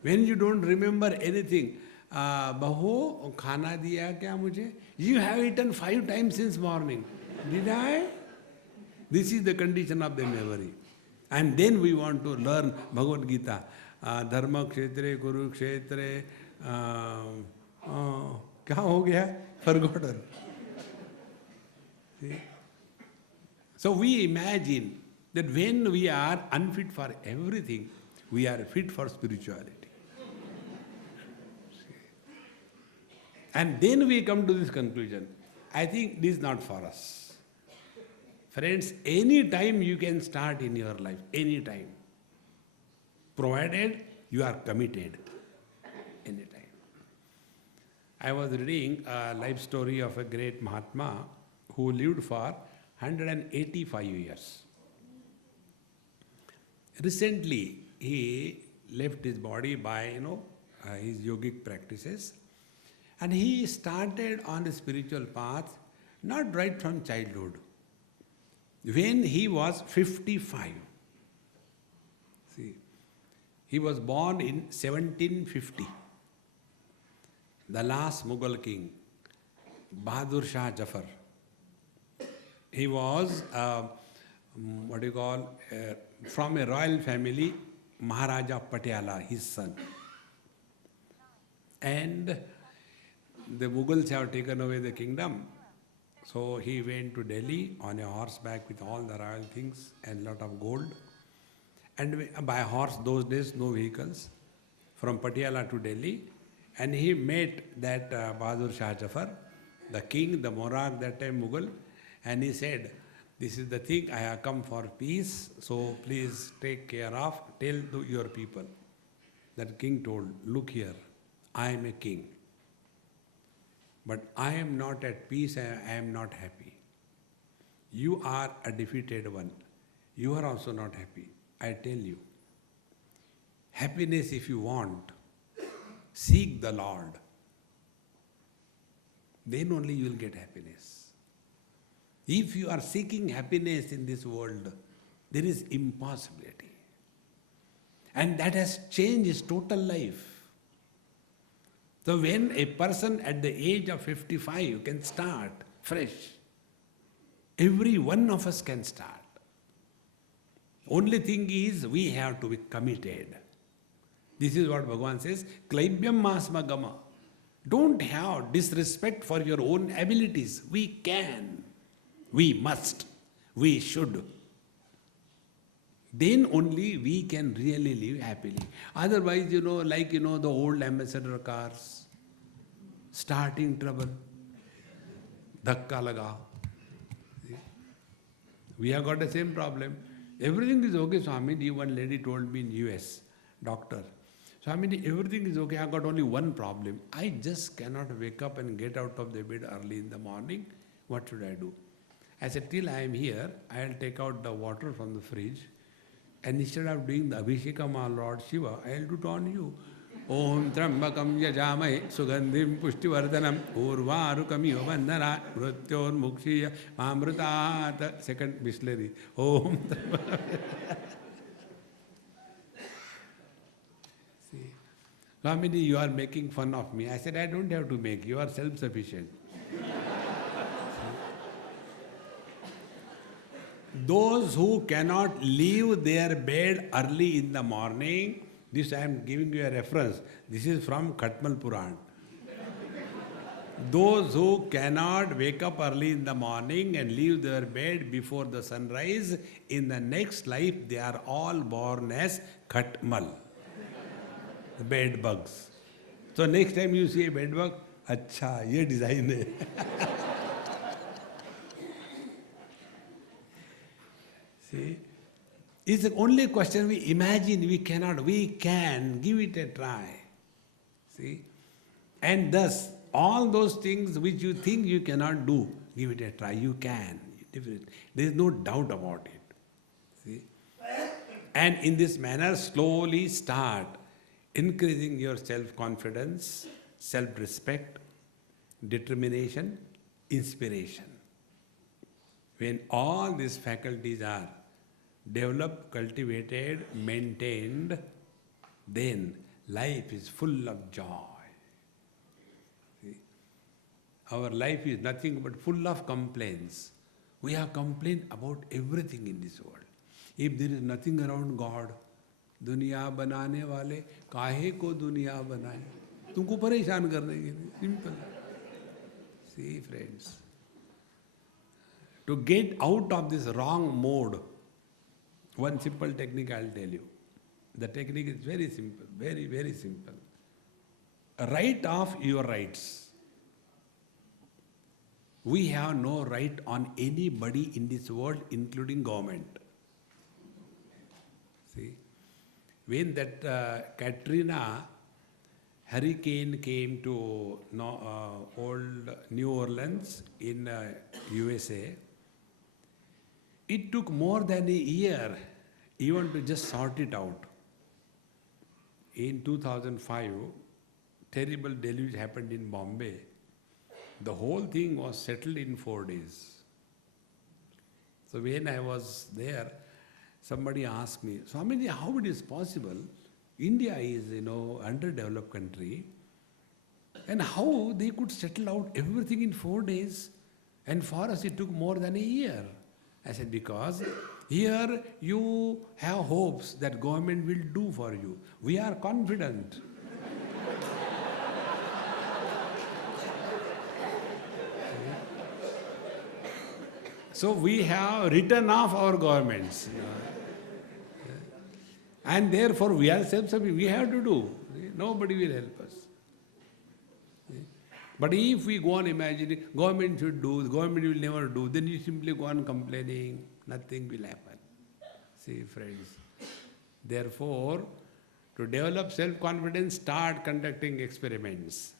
When you don't remember anything, Bahu, khana diya kya mujhe? You have eaten 5 times since morning. Did I? This is the condition of the memory. And then we want to learn Bhagavad Gita. Dharma kshetre, Kuru kshetre, kya ho gaya? Forgotten. See? So we imagine that when we are unfit for everything, we are fit for spirituality. And then we come to this conclusion. I think this is not for us. Friends, any time you can start in your life, any time. Provided you are committed. Any time. I was reading a life story of a great Mahatma who lived for 185 years. Recently, he left his body by, his yogic practices. And he started on a spiritual path, not right from childhood. When he was 55. See, he was born in 1750. The last Mughal king, Bahadur Shah Jafar. He was, from a royal family, Maharaja Patiala, his son. And the Mughals have taken away the kingdom. So he went to Delhi on a horseback with all the royal things and lot of gold. And by horse, those days, no vehicles, from Patiala to Delhi. And he met that Bahadur Shah Jafar, the king, the monarch that time, Mughal. And he said, this is the thing, I have come for peace, so please take care of, tell to your people. That king told, look here, I am a king. But I am not at peace, I am not happy. You are a defeated one. You are also not happy. I tell you, happiness if you want, seek the Lord. Then only you will get happiness. If you are seeking happiness in this world, there is impossibility. And that has changed his total life. So when a person at the age of 55 can start fresh, every one of us can start. Only thing is we have to be committed. This is what Bhagavan says, Klaibhyam masma gama. Don't have disrespect for your own abilities. We can, we must, we should. Then only we can really live happily. Otherwise, the old ambassador cars, starting trouble, dhakka laga. We have got the same problem. Everything is okay, Swamiji. One lady told me in US, doctor, Swamiji, everything is okay. I got only one problem. I just cannot wake up and get out of the bed early in the morning. What should I do? I said, till I am here, I will take out the water from the fridge. And instead of doing the Abhishekam on Lord Shiva, I will do it on you. Om Trambakam Yajamai Sugandhim Pushtivardhanam Urvarukam Yovandana Mrutyor Mukshiya Mamrutat. Second Bisleri. Om Trambakam. See, Swamiji, you are making fun of me. I said, I don't have to make. You are self-sufficient. Those who cannot leave their bed early in the morning, this I am giving you a reference. This is from Khatmal Puran. Those who cannot wake up early in the morning and leave their bed before the sunrise, in the next life they are all born as Khatmal, bed bugs. So next time you see a bed bug, acha, ye design hai. See, it's the only question we imagine, we cannot, we can, give it a try. See, and thus, all those things which you think you cannot do, give it a try, you can. There is no doubt about it. See, and in this manner, slowly start increasing your self-confidence, self-respect, determination, inspiration. When all these faculties are developed, cultivated, maintained, then life is full of joy. See? Our life is nothing but full of complaints. We have complained about everything in this world. If there is nothing around God, दुनिया बनाने वाले काहे को दुनिया बनाए, तुमको परेशान करने के लिए. Simple. See friends, to get out of this wrong mode, one simple technique I'll tell you. The technique is very simple, very, very simple. Write off your rights. We have no right on anybody in this world, including government. See, when that Katrina hurricane came to old New Orleans in USA, it took more than a year even to just sort it out. In 2005, terrible deluge happened in Bombay. The whole thing was settled in 4 days. So when I was there, somebody asked me, Swami, how it is possible? India is, underdeveloped country, and how they could settle out everything in 4 days, and for us it took more than a year. I said, because here you have hopes that government will do for you. We are confident. So we have written off our governments. And therefore we are self-sufficient. We have to do. Nobody will help us. But if we go on imagining, government should do, government will never do, then you simply go on complaining, nothing will happen. See, friends. Therefore, to develop self-confidence, start conducting experiments.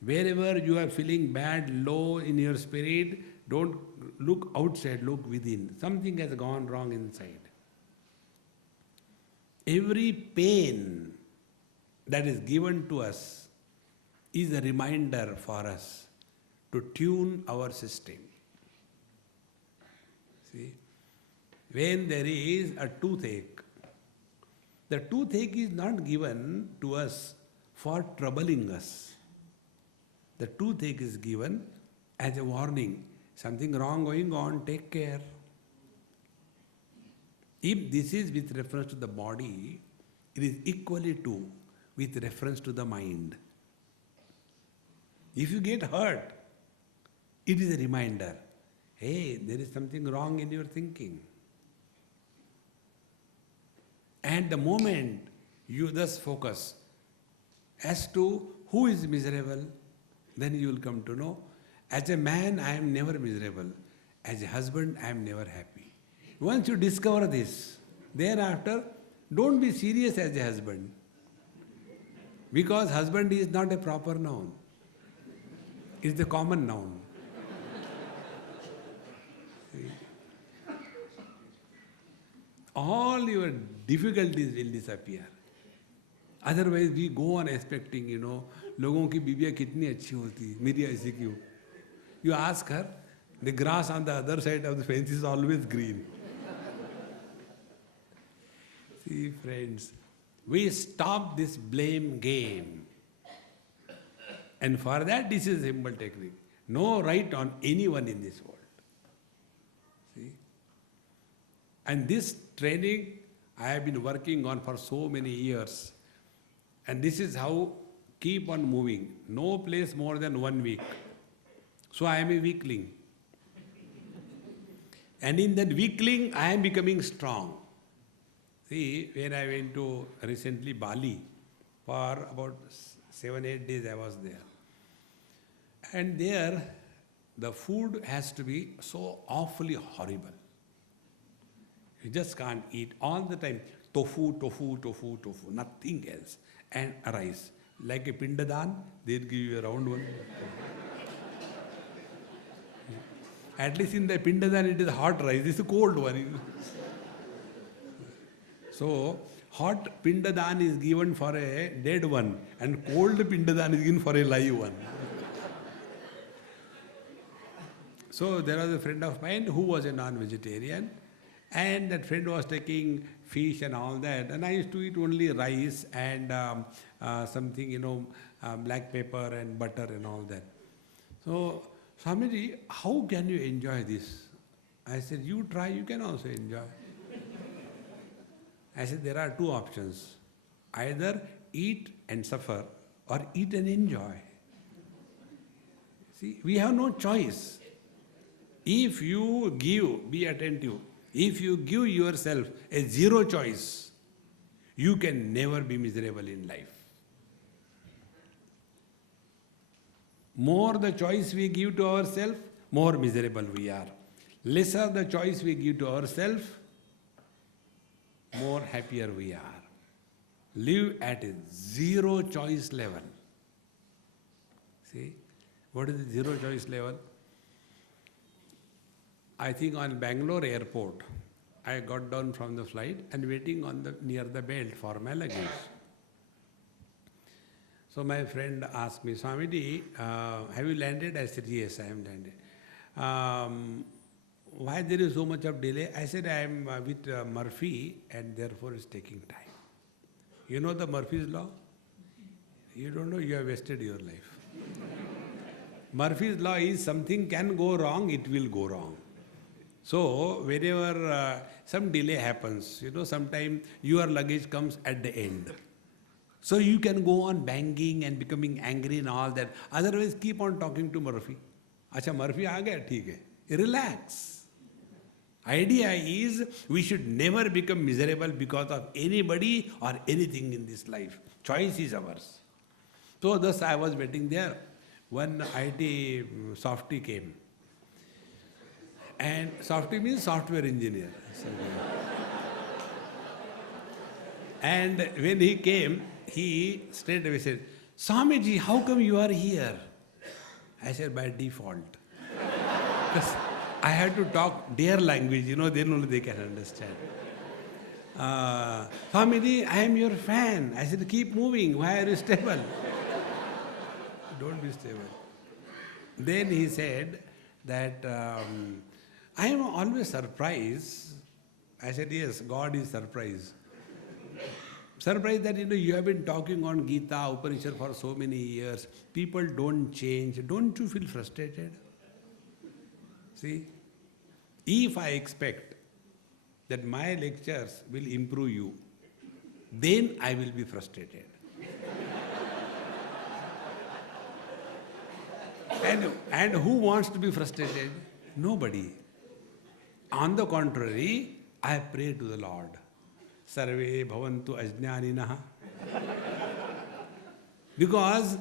Wherever you are feeling bad, low in your spirit, don't look outside, look within. Something has gone wrong inside. Every pain that is given to us is a reminder for us to tune our system. See, when there is a toothache, the toothache is not given to us for troubling us. The toothache is given as a warning. Something wrong going on, take care. If this is with reference to the body, it is equally true with reference to the mind. If you get hurt, it is a reminder. Hey, there is something wrong in your thinking. And the moment you thus focus as to who is miserable, then you will come to know, as a man, I am never miserable. As a husband, I am never happy. Once you discover this, thereafter, don't be serious as a husband. Because husband is not a proper noun. It's the common noun. See? All your difficulties will disappear. Otherwise, we go on expecting, लोगों की बीबियाँ कितनी अच्छी होती, मेरी ऐसी क्यों? You ask her, the grass on the other side of the fence is always green. See, friends, we stop this blame game. And for that, this is a simple technique. No right on anyone in this world. See? And this training I have been working on for so many years. And this is how keep on moving. No place more than 1 week. So I am a weakling. And in that weakling, I am becoming strong. See, when I went to recently Bali, for about 7-8 days I was there. And there, the food has to be so awfully horrible. You just can't eat all the time. Tofu, tofu, tofu, tofu, nothing else. And rice. Like a pindadan, they'll give you a round one. At least in the pindadan it is hot rice, this is a cold one. So, hot pindadan is given for a dead one and cold pindadan is given for a live one. So, there was a friend of mine who was a non-vegetarian, and that friend was taking fish and all that, and I used to eat only rice and something, black pepper and butter and all that. So, Swamiji, how can you enjoy this? I said, you try, you can also enjoy. I said, there are two options. Either eat and suffer or eat and enjoy. See, we have no choice. If you give, be attentive, if you give yourself a zero choice, you can never be miserable in life. More the choice we give to ourselves, more miserable we are. Lesser the choice we give to ourselves, more happier we are. Live at a zero choice level. See, what is the zero choice level? I think on Bangalore airport, I got down from the flight and waiting on near the belt for my luggage. So my friend asked me, Swamiji, have you landed? I said, yes, I am landed. Why there is so much of delay? I said, I am with Murphy and therefore it's taking time. You know the Murphy's law? You don't know, you have wasted your life. Murphy's law is something can go wrong, it will go wrong. So whenever some delay happens, sometimes your luggage comes at the end. So you can go on banging and becoming angry and all that. Otherwise, keep on talking to Murphy. Acha, Murphy aa gaya, theek hai. Relax. Idea is we should never become miserable because of anybody or anything in this life. Choice is ours. So thus I was waiting there. One IT softy came. And softy means software engineer. And when he came, he straight away said, Swamiji, how come you are here? I said, by default. Because I had to talk their language, then only they can understand. Swamiji, I am your fan. I said, keep moving. Why are you stable? Don't be stable. Then he said that, I am always surprised. I said, yes, God is surprised. Surprised that you have been talking on Gita, Upanishad for so many years. People don't change. Don't you feel frustrated? See, if I expect that my lectures will improve you, then I will be frustrated. And who wants to be frustrated? Nobody. On the contrary, I pray to the Lord. Sarve bhavantu ajnaninaha. Because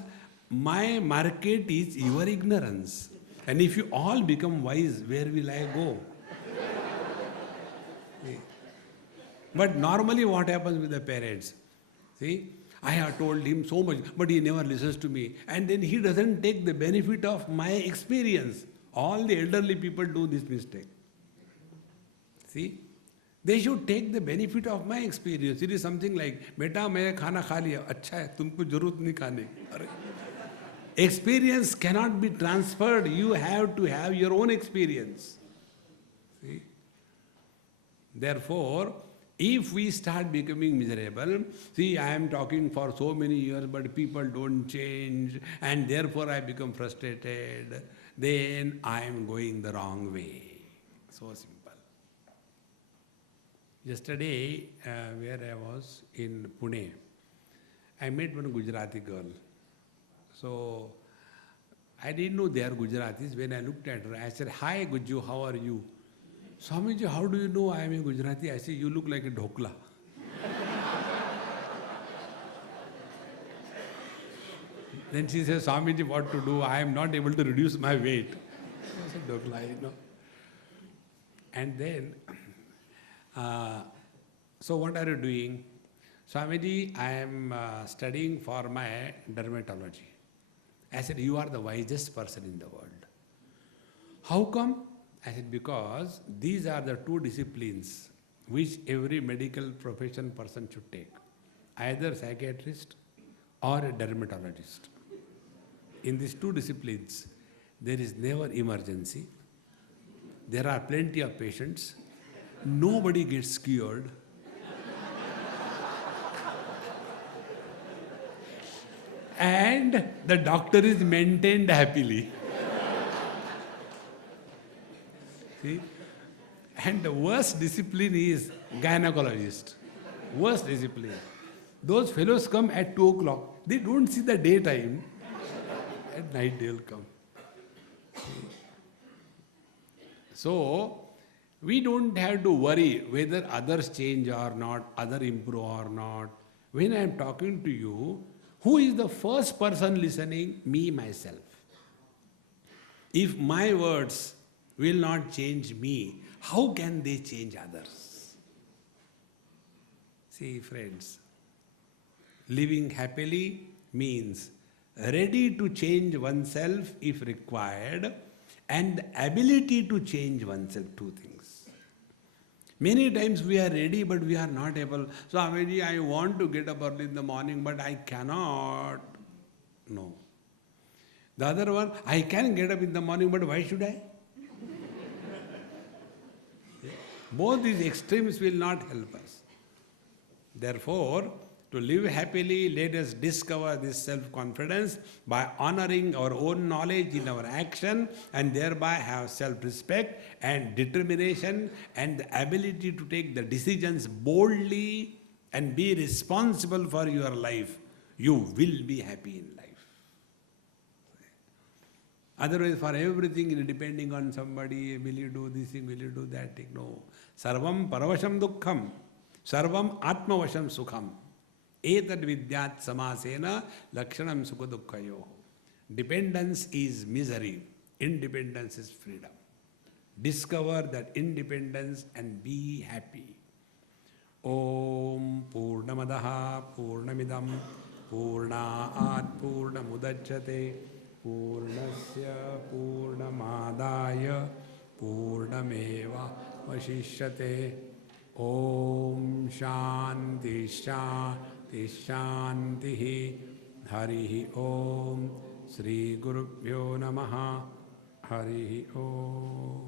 my market is your ignorance. And if you all become wise, where will I go? But normally what happens with the parents? See, I have told him so much, but he never listens to me. And then he doesn't take the benefit of my experience. All the elderly people do this mistake. See, they should take the benefit of my experience. It is something like, beta, maine khana kha liya, अच्छा है, तुमको जरूरत नहीं खाने की. Experience cannot be transferred. You have to have your own experience. See? Therefore, if we start becoming miserable, see, I am talking for so many years, but people don't change, and therefore I become frustrated, then I am going the wrong way. So simple. Yesterday, where I was in Pune, I met one Gujarati girl. So, I didn't know they are Gujaratis. When I looked at her, I said, hi Guju, how are you? Swamiji, how do you know I am a Gujarati? I said, you look like a dhokla. Then she says, Swamiji, what to do? I am not able to reduce my weight. I said, dhokla, And then, so what are you doing? Swamiji, I am studying for my dermatology. I said, you are the wisest person in the world. How come? I said, because these are the two disciplines which every medical profession person should take. Either psychiatrist or a dermatologist. In these two disciplines, there is never emergency. There are plenty of patients. Nobody gets cured. And the doctor is maintained happily. See? And the worst discipline is gynecologist. Worst discipline. Those fellows come at 2 o'clock. They don't see the daytime. At night they will come. So, we don't have to worry whether others change or not, others improve or not. When I am talking to you, who is the first person listening? Me, myself. If my words will not change me, how can they change others? See, friends, living happily means ready to change oneself if required, and the ability to change oneself, two things. Many times we are ready but we are not able. So, Swamiji, I want to get up early in the morning but I cannot. No. The other one, I can get up in the morning but why should I? Both these extremes will not help us. Therefore, to live happily, let us discover this self-confidence by honoring our own knowledge in our action, and thereby have self-respect and determination and the ability to take the decisions boldly and be responsible for your life. You will be happy in life. Otherwise, for everything, depending on somebody, will you do this thing, will you do that thing? No. Sarvam paravasham dukkham, sarvam atmavasham sukham. Etad vidyat samasena lakshanam sukha dukkhayo. Dependence is misery. Independence is freedom. Discover that independence and be happy. Om Purnamadaha Purnamidam Purnaat Purnamudachyate Purnasya Purnamadaya Purnameva Vashishyate. Om Shanti Shanti Shanti Harihi Om Sri Gurubhyo Namaha Harihi Om.